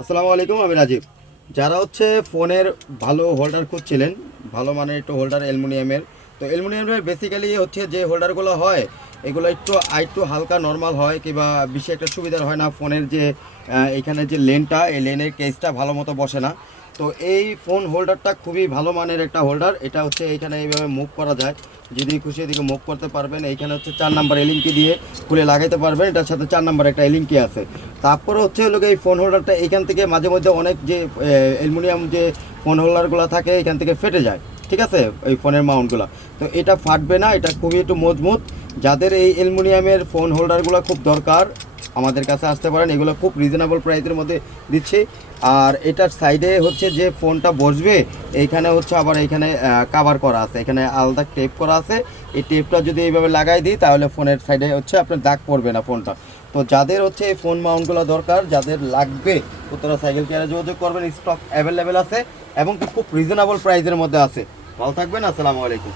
আসসালামু আলাইকুম, আমি রাজীব। যারা হচ্ছে ফোনের ভালো হোল্ডার খুঁজছিলেন, ভালো মানের একটু হোল্ডার অ্যালুমিনিয়ামের, তো অ্যালুমিনিয়ামের বেসিক্যালি হচ্ছে যে হোল্ডারগুলো হয় এগুলো একটু হালকা নর্মাল হয়, কিংবা বেশি একটা সুবিধার হয় না। ফোনের যে এখানে যে লেনটা, এই লেনের কেসটা ভালো মতো বসে না। তো এই ফোন হোল্ডারটা খুবই ভালো মানের একটা হোল্ডার। এটা হচ্ছে এইখানে এইভাবে মুভ করা যায়, যদি খুশি এদিকে মুভ করতে পারবেন। এইখানে হচ্ছে 4 নাম্বার এলিঙ্কি দিয়ে খুলে লাগাইতে পারবেন। এটার সাথে 4 নাম্বার একটা এলিঙ্কি আছে। তারপরে হচ্ছে হলো এই ফোন হোল্ডারটা এইখান থেকে মাঝে মধ্যে অনেক যে অ্যালুমিনিয়াম যে ফোন হোল্ডারগুলো থাকে এখান থেকে ফেটে যায়, ঠিক আছে, এই ফোনের মাউন্টগুলো। তো এটা ফাটবে না, এটা খুবই একটু মজবুত। যাদের এই অ্যালুমিনিয়ামের ফোন হোল্ডারগুলো খুব দরকার, আমাদের কাছে আসতে পারেন। এগুলো খুব রিজনেবল প্রাইসের মধ্যে দিচ্ছি। আর এটার সাইডে হচ্ছে যে ফোনটা বসবে, এইখানে হচ্ছে আবার এইখানে কাভার করা আছে, এখানে আলাদা টেপ করা আছে। এই টেপটা যদি এইভাবে লাগাই দিই তাহলে ফোনের সাইডে হচ্ছে আপনার দাগ পড়বে না ফোনটা। তো যাদের হচ্ছে এই ফোন মাউন্টগুলো দরকার, যাদের লাগবে, উত্তরা সাইকেল কেয়ারে যোগাযোগ করবেন। স্টক অ্যাভেলেবেল আছে এবং খুব রিজনেবল প্রাইসের মধ্যে আছে। ভালো থাকবেন, আসসালামু আলাইকুম।